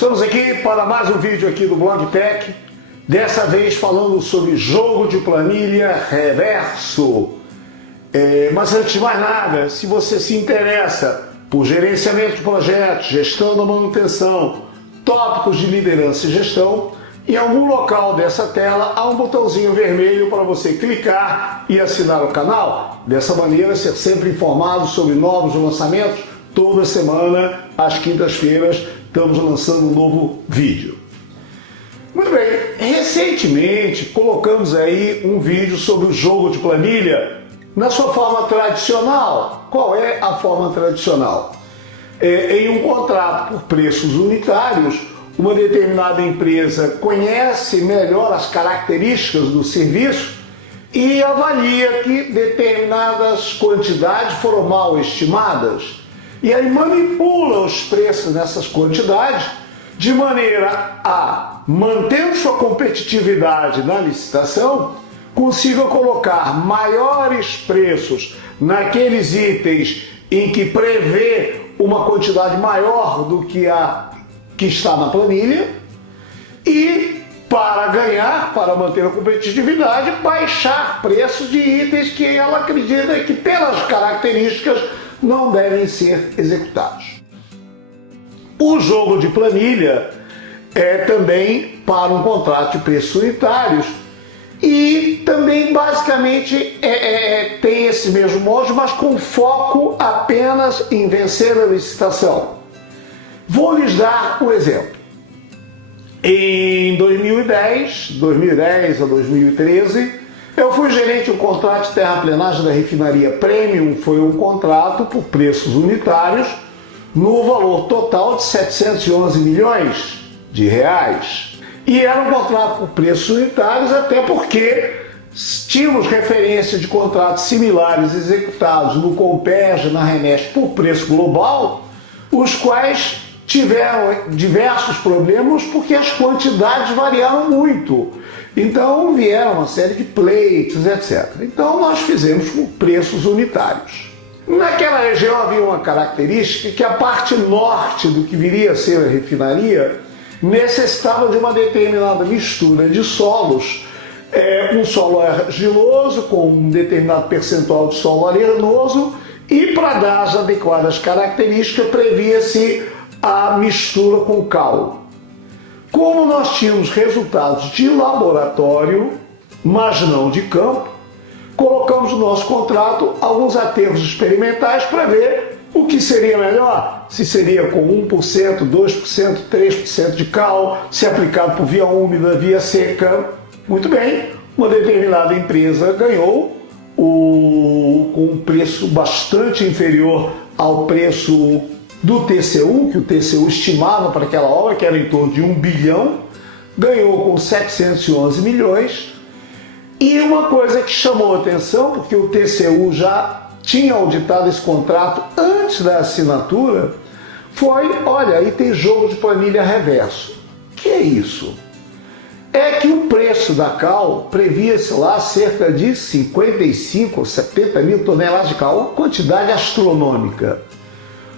Estamos aqui para mais um vídeo aqui do Blog Tech, dessa vez falando sobre jogo de planilha reverso. Mas antes de mais nada, se você se interessa por gerenciamento de projetos, gestão da manutenção, tópicos de liderança e gestão, em algum local dessa tela há um botãozinho vermelho para você clicar e assinar o canal. Dessa maneira, ser sempre informado sobre novos lançamentos. Toda semana, às quintas-feiras, estamos lançando um novo vídeo. Muito bem, recentemente colocamos aí um vídeo sobre o jogo de planilha na sua forma tradicional. Qual é a forma tradicional? Em um contrato por preços unitários, uma determinada empresa conhece melhor as características do serviço e avalia que determinadas quantidades foram mal estimadas. E aí manipula os preços nessas quantidades de maneira a, mantendo sua competitividade na licitação, consiga colocar maiores preços naqueles itens em que prevê uma quantidade maior do que a que está na planilha e, para ganhar, para manter a competitividade, baixar preços de itens que ela acredita que, pelas características, não devem ser executados. O jogo de planilha é também para um contrato de preços unitários e também basicamente tem esse mesmo molde, mas com foco apenas em vencer a licitação. Vou lhes dar um exemplo. Em 2010 a 2013, eu fui gerente de um contrato de terraplenagem da refinaria Premium. Foi um contrato por preços unitários no valor total de 711 milhões de reais. E era um contrato por preços unitários até porque tínhamos referência de contratos similares executados no Comperj e na Remesp por preço global, os quais tiveram diversos problemas porque as quantidades variaram muito. Então vieram uma série de pleitos, etc. Então nós fizemos por preços unitários. Naquela região havia uma característica que a parte norte do que viria a ser a refinaria necessitava de uma determinada mistura de solos, um solo argiloso com um determinado percentual de solo arenoso, e para dar as adequadas características previa-se a mistura com cal. Como nós tínhamos resultados de laboratório, mas não de campo, colocamos no nosso contrato alguns aterros experimentais para ver o que seria melhor, se seria com 1%, 2%, 3% de cal, se aplicado por via úmida, via seca. Muito bem, uma determinada empresa ganhou com um preço bastante inferior ao preço do TCU, que o TCU estimava para aquela obra, que era em torno de 1 bilhão, ganhou com 711 milhões. E uma coisa que chamou a atenção, porque o TCU já tinha auditado esse contrato antes da assinatura, foi, olha, aí tem jogo de planilha reverso. Que é isso? É que o preço da cal previa-se lá cerca de 55 ou 70 mil toneladas de cal, uma quantidade astronômica.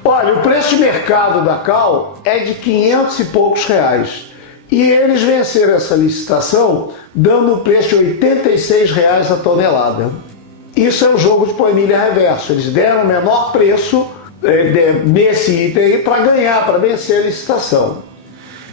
Olha, o preço de mercado da cal é de 500 e poucos reais. E eles venceram essa licitação dando um preço de 86 reais a tonelada. Isso é um jogo de planilha reverso. Eles deram o menor preço nesse item aí para ganhar, para vencer a licitação.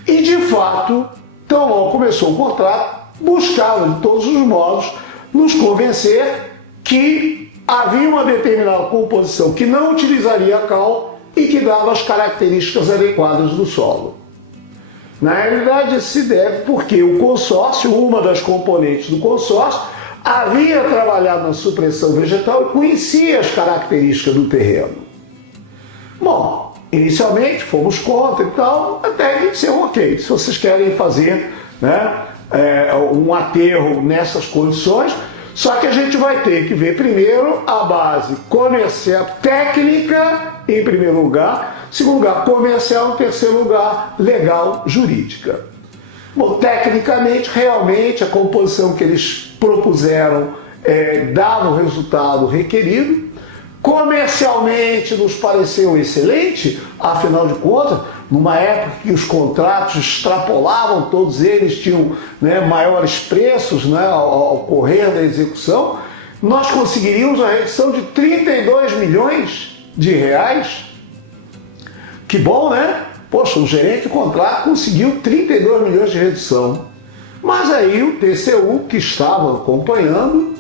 E de fato, então logo começou o contrato, buscavam de todos os modos nos convencer que havia uma determinada composição que não utilizaria a cal e que dava as características adequadas do solo. Na realidade, isso se deve porque o consórcio, uma das componentes do consórcio, havia trabalhado na supressão vegetal e conhecia as características do terreno. Bom, inicialmente fomos contra e tal, até que disseram, ok, se vocês querem fazer um aterro nessas condições, só que a gente vai ter que ver primeiro a base comercial, técnica em primeiro lugar, segundo lugar comercial, em terceiro lugar legal, jurídica. Bom, tecnicamente, realmente a composição que eles propuseram dava o resultado requerido. Comercialmente nos pareceu excelente, afinal de contas, numa época que os contratos extrapolavam, todos eles tinham, né, maiores preços, né, ao correr da execução, nós conseguiríamos uma redução de 32 milhões de reais. Que bom, né? Poxa, o gerente de contrato conseguiu 32 milhões de redução. Mas aí o TCU, que estava acompanhando,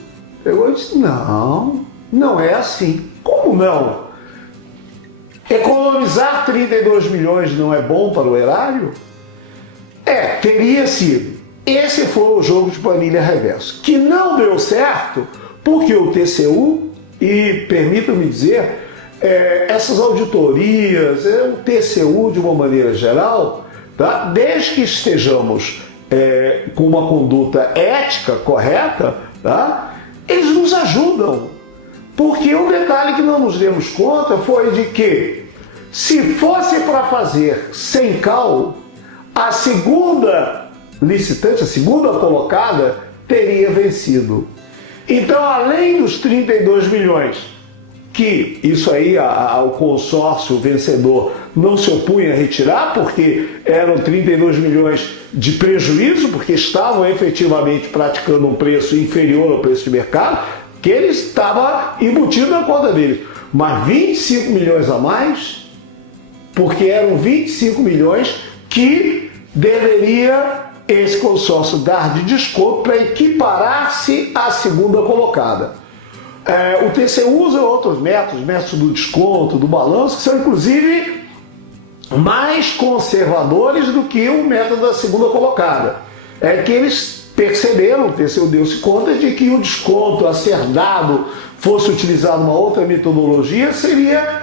pegou e disse, não, não é assim. Como não? Economizar 32 milhões não é bom para o erário? Teria sido. Esse foi o jogo de planilha reverso, que não deu certo porque o TCU, e permitam-me dizer, essas auditorias, o TCU de uma maneira geral, tá? Desde que estejamos com uma conduta ética correta, tá? Eles nos ajudam. Porque um detalhe que não nos demos conta foi de que, se fosse para fazer sem cal, a segunda licitante, a segunda colocada, teria vencido. Então, além dos 32 milhões, que isso aí o consórcio vencedor não se opunha a retirar, porque eram 32 milhões de prejuízo, porque estavam efetivamente praticando um preço inferior ao preço de mercado, que ele estava embutido na conta deles. Mas 25 milhões a mais, porque eram 25 milhões que deveria esse consórcio dar de desconto para equiparar-se à segunda colocada. O TCU usa outros métodos do desconto, do balanço, que são inclusive mais conservadores do que o método da segunda colocada. Que eles perceberam, o TCU deu-se conta de que o desconto a ser dado fosse utilizado uma outra metodologia, seria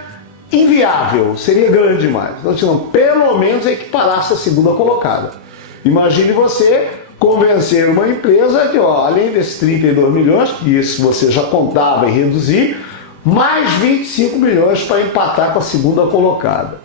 inviável, seria grande demais. Então, tinham pelo menos equiparar-se à segunda colocada. Imagine você convencer uma empresa que, além desses 32 milhões, que isso você já contava em reduzir, mais 25 milhões para empatar com a segunda colocada.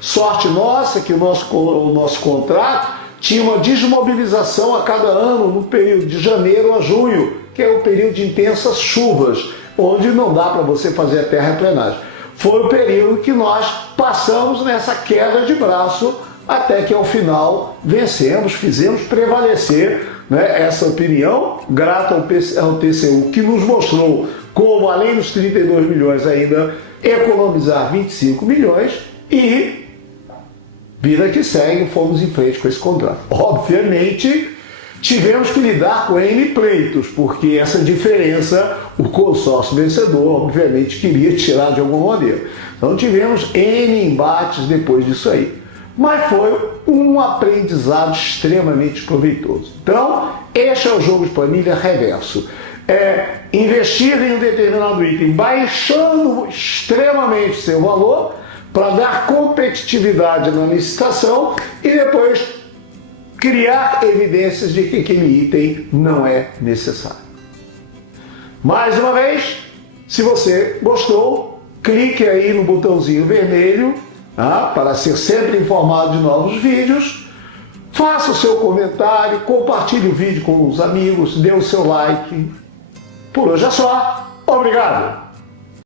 Sorte nossa que o nosso contrato tinha uma desmobilização a cada ano no período de janeiro a junho, que é o período de intensas chuvas, onde não dá para você fazer a terraplenagem. Foi o período que nós passamos nessa queda de braço, até que ao final vencemos, fizemos prevalecer, né, essa opinião, grato ao TCU, que nos mostrou como, além dos 32 milhões, ainda economizar 25 milhões e, vida que segue, fomos em frente com esse contrato. Obviamente, tivemos que lidar com N pleitos, porque essa diferença o consórcio vencedor, obviamente, queria tirar de alguma maneira. Então tivemos N embates depois disso aí. Mas foi um aprendizado extremamente proveitoso. Então, este é o jogo de planilha reverso. Investir em um determinado item, baixando extremamente seu valor, para dar competitividade na licitação e depois criar evidências de que aquele item não é necessário. Mais uma vez, se você gostou, clique aí no botãozinho vermelho, para ser sempre informado de novos vídeos. Faça o seu comentário, compartilhe o vídeo com os amigos, dê o seu like. Por hoje é só. Obrigado!